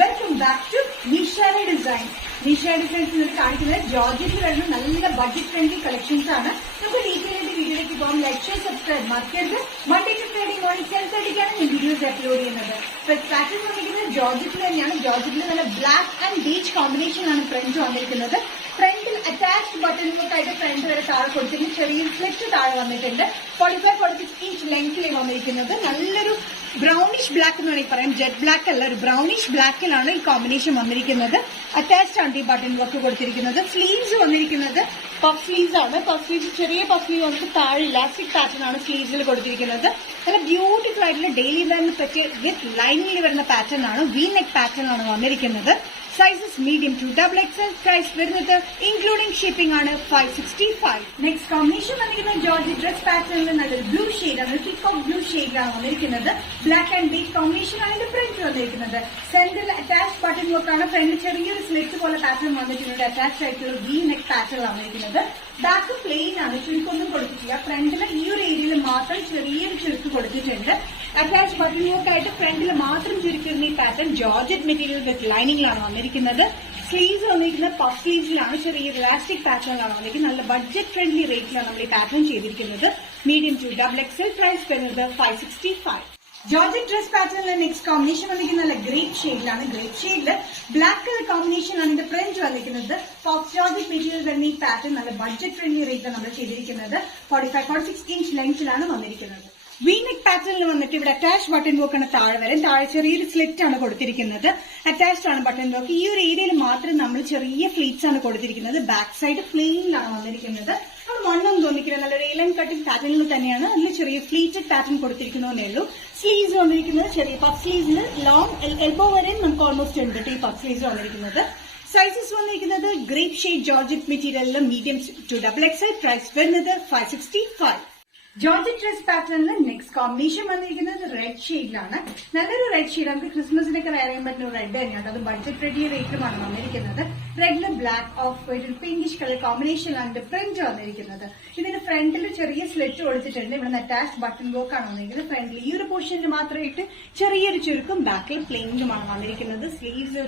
Welcome back to Nishara design. Nishara designs നിങ്ങൾക്ക് കാണിക്കുന്നത് ജോർജറ്റിൽ വരുന്ന നല്ല ബഡ്ജറ്റ് ഫ്രണ്ട്ലി കളക്ഷൻസ് ആണ്. നമുക്ക് ഡീറ്റെയിൽ ആയിട്ട് വീഡിയോയിലേക്ക് പോകാം. ലൈക്ക് ഷെയർ സബ്സ്ക്രൈബ് മറക്കരുത്. മൺഡേ ടു ഫ്രൈഡേ മോർണിംഗ് 10:30 ഞാൻ വീഡിയോസ് അപ്ലോഡ് ചെയ്യുന്നത്. പാറ്റേൺ വന്നിരിക്കുന്നത് ജോർജറ്റിൽ തന്നെയാണ്. ജോർജറ്റിൽ നല്ല ബ്ലാക്ക് ആൻഡ് ബീച്ച് കോമ്പിനേഷൻ ആണ് ഫ്രണ്ട് വന്നിരിക്കുന്നത്. ഫ്രണ്ടിൽ അറ്റാച്ച്ഡ് ബട്ടൺസൊക്കെ ഫ്രണ്ട് വരെ താഴെ കൊടുത്തിട്ടുണ്ട്. ചെറിയ സ്ലിറ്റ് താഴെ വന്നിട്ടുണ്ട്. 45-46 ഇഞ്ച് ലെങ്ത്തിൽ വന്നിരിക്കുന്നത്. നല്ലൊരു ബ്രൗണിഷ് ബ്ലാക്ക് എന്ന് വേണമെങ്കിൽ പറയാം. ജെറ്റ് ബ്ലാക്ക് അല്ല, ഒരു ബ്രൗണിഷ് ബ്ലാക്കിലാണ് ഈ കോമ്പിനേഷൻ വന്നിരിക്കുന്നത്. അറ്റാച്ച്ഡ് ആണ് ഈ ബട്ടൺ വർക്ക് കൊടുത്തിരിക്കുന്നത്. സ്ലീവ്സ് വന്നിരിക്കുന്നത് പഫ് സ്ലീവ്സ് ആണ്. പഫ് സ്ലീവ്സ് ചെറിയ പഫ് സ്ലീവ് നമുക്ക് താഴെ ഇലാസ്റ്റിക് പാറ്റേൺ ആണ് സ്ലീവ്സിൽ കൊടുത്തിരിക്കുന്നത്. നല്ല ബ്യൂട്ടിഫുൾ ആയിട്ടുള്ള ഡെയിലി വെയറിന് പറ്റിയ വിത്ത് ലൈനിങ്ങിൽ വരുന്ന പാറ്റേൺ ആണ്. വി നെക്ക് പാറ്റേൺ ആണ് വന്നിരിക്കുന്നത്. Sizes medium to XXL. Price വരുന്നത് ഇൻക്ലൂഡിംഗ് ഷിപ്പിംഗ് ആണ് 565. നെക്സ്റ്റ് കോമ്പിനേഷൻ വന്നിരിക്കുന്നത് ജോർജറ്റ് ഡ്രസ് പാറ്റേണിൽ നല്ലൊരു ബ്ലൂ ഷെയ്ഡാണ്. പീകോക്ക് ബ്ലൂ ഷെയ്ഡിലാണ് വന്നിരിക്കുന്നത്. ബ്ലാക്ക് ആൻഡ് ബീച്ച് കോമ്പിനേഷൻ ആണ് ഇതിന്റെ ഫ്രണ്ട് വന്നിരിക്കുന്നത്. സെന്ററിൽ അറ്റാച്ച് ബട്ടൺ വർക്കാണ്. ഫ്രണ്ട് ചെറിയൊരു സ്ലിറ്റ് പോലെ പാറ്റേൺ വന്നിട്ടുണ്ട്. അറ്റാച്ച് ആയിട്ടുള്ള വി നെക്ക് പാറ്റേൺ വന്നിരിക്കുന്നത്. ബാക്ക് പ്ലെയിൻ ആണ്, ചുരുക്കൊന്നും കൊടുത്തിട്ടില്ല. ഫ്രണ്ടിൽ ഈ ഒരു ഏരിയയിൽ മാത്രം ചെറിയൊരു ചുരുക്ക് കൊടുത്തിട്ടുണ്ട്. അറ്റാച്ച് ബട്ടൺ വർക്കായിട്ട് ഫ്രണ്ടിൽ മാത്രം ചുരുക്കിയിരുന്ന ഈ പാറ്റേൺ ജോർജറ്റ് മെറ്റീരിയൽ വിത്ത് ലൈനിങ്ങിലാണ് വന്നിരിക്കുന്നത്. സ്ലീവ്സ് വന്നിരിക്കുന്നത് പഫ് സ്ലീവ്സിലാണ്. ചെറിയ ഇലാസ്റ്റിക് പാറ്റേണിലാണ് വന്നിരിക്കുന്നത്. നല്ല ബഡ്ജറ്റ് ഫ്രണ്ട്ലി റേറ്റിലാണ് നമ്മൾ ഈ പാറ്റേൺ ചെയ്തിരിക്കുന്നത്. Medium to XXL. പ്രൈസ് വരുന്നത് 565. ജോർജറ്റ് ഡ്രസ് പാറ്റേണിലെ നെക്സ്റ്റ് കോമ്പിനേഷൻ വന്നിരിക്കുന്നത് നല്ല ഗ്രേപ്പ് ഷെയ്ഡിലാണ്. ഗ്രേപ്പ് ഷെയ്ഡില് ബ്ലാക്ക് കളർ കോമ്പിനേഷൻ ആണ് ഇതിന്റെ ഫ്രണ്ട് വന്നിരിക്കുന്നത്. ഫോക്സ് ജോർജറ്റ് മെറ്റീരിയൽ വരുന്ന ഈ പാറ്റേൺ നല്ല ബഡ്ജറ്റ് ഫ്രണ്ട്ലി റേറ്റിലാണ് നമ്മൾ ചെയ്തിരിക്കുന്നത്. 45-46 ഇഞ്ച് ലെങ്ത്തിലാണ് വന്നിരിക്കുന്നത്. വി നെക്ക് പാറ്റേണിൽ വന്നിട്ട് ഇവിടെ അറ്റാച്ച് ബട്ടൺ വർക്ക് ആണ് താഴെ വരെ. താഴെ ചെറിയൊരു സ്ലിറ്റ് ആണ് കൊടുത്തിരിക്കുന്നത്. അറ്റാച്ച്ഡ് ആണ് ബട്ടൺ വർക്ക്. ഈ ഒരു ഏരിയയിൽ മാത്രം നമ്മൾ ചെറിയ ഫ്ലീറ്റ്സ് ആണ് കൊടുത്തിരിക്കുന്നത്. ബാക്ക് സൈഡ് പ്ലെയിനിലാണ് വന്നിരിക്കുന്നത്. അത് മണ്ണൊന്നും തോന്നിക്കുന്നത് നല്ലൊരു ഇലൻ കട്ടിംഗ് പാറ്റേണിൽ തന്നെയാണ്. അതിൽ ചെറിയ ഫ്ലീറ്റഡ് പാറ്റേൺ കൊടുത്തിരിക്കുന്നതേ ഉള്ളൂ. സ്ലീവ്സ് വന്നിരിക്കുന്നത് ചെറിയ പഫ് സ്ലീവ്സിൽ ലോങ് എൽബോ വരെയും നമുക്ക് ഓൾമോസ്റ്റ് ഉണ്ട് ഈ പഫ് സ്ലീവ്സ് വന്നിരിക്കുന്നത്. സൈസസ് വന്നിരിക്കുന്നത് ഗ്രേപ്പ് ഷെയ്ഡ് ജോർജറ്റ് മെറ്റീരിയലിൽ മീഡിയം ടു XXL. പ്രൈസ് വരുന്നത് 565. ജോർജറ്റ് ഡ്രസ് പാറ്റേണിൽ നെക്സ്റ്റ് കോമ്പിനേഷൻ വന്നിരിക്കുന്നത് റെഡ് ഷെയ്ഡിലാണ്. നല്ലൊരു റെഡ് ഷെയ്ഡ് നമുക്ക് ക്രിസ്മസിനൊക്കെ വെയർ ചെയ്യാൻ പറ്റുന്ന റെഡ് തന്നെയാണ്. അത് ബഡ്ജറ്റ് ഫ്രണ്ട്ലി റേറ്റിലുമാണ് വന്നിരിക്കുന്നത്. റെഡില് ബ്ലാക്ക് ഓഫ് ഒരു പിങ്കിഷ് കളർ കോമ്പിനേഷനിലാണ് പ്രിന്റ് വന്നിരിക്കുന്നത്. ഇതിന് ഫ്രണ്ടിൽ ചെറിയ സ്ലിറ്റ് കൊടുത്തിട്ടുണ്ട്. ഇവിടെ അറ്റാച്ച് ബട്ടൺ വർക്ക് ആണ് വന്നിരിക്കുന്നത്. ഫ്രണ്ടിൽ ഈ ഒരു പോർഷനിൽ മാത്രമായിട്ട് ചെറിയൊരു ചുരുക്കും ബാക്കിൽ പ്ലെയിനിലുമാണ് വന്നിരിക്കുന്നത്. സ്ലീവ്സ്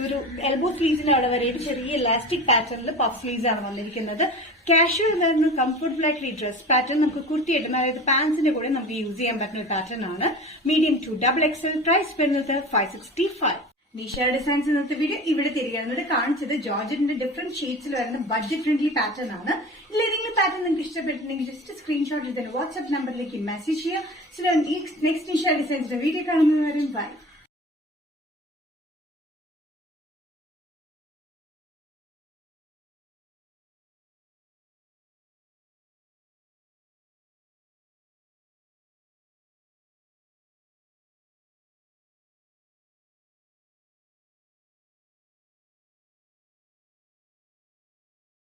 ഒരു എൽബോ സ്ലീവ്സിന്റെ അവിടെ വരെയായിട്ട് ചെറിയ ഇലാസ്റ്റിക് പാറ്റേണിൽ പഫ് സ്ലീവ്സ് ആണ് വന്നിരിക്കുന്നത്. കാഷ്വൽ വെയറിന് കംഫർട്ടബിൾ ആയിട്ടുള്ള ഈ ഡ്രസ് പാറ്റേൺ നമുക്ക് കുർത്തിയായിട്ട് അതായത് പാൻസിന്റെ കൂടെ നമുക്ക് യൂസ് ചെയ്യാൻ പറ്റുന്ന പാറ്റേൺ ആണ്. Medium to XXL. പ്രൈസ് വരുന്നത് 565. നിഷാര ഡിസൈൻസ് ഇന്നത്തെ വീഡിയോ ഇവിടെ തിരികെ കാണിച്ചത് ജോർജറ്റിന്റെ ഡിഫറെന്റ് ഷെയ്ഡ്സിൽ വരുന്ന ബഡ്ജറ്റ് ഫ്രണ്ട്ലി പാറ്റേൺ ആണ്. ഇതിൽ ഏതെങ്കിലും പാറ്റേൺ നിങ്ങൾക്ക് ഇഷ്ടപ്പെട്ടിട്ടുണ്ടെങ്കിൽ ജസ്റ്റ് സ്ക്രീൻഷോട്ട് ചെയ്ത് വാട്സ്ആപ്പ് നമ്പറിലേക്ക് മെസ്സേജ് ചെയ്യുക. നെക്സ്റ്റ് നിഷാര ഡിസൈൻസിന്റെ വീഡിയോ കാണുന്നവരും ബൈ.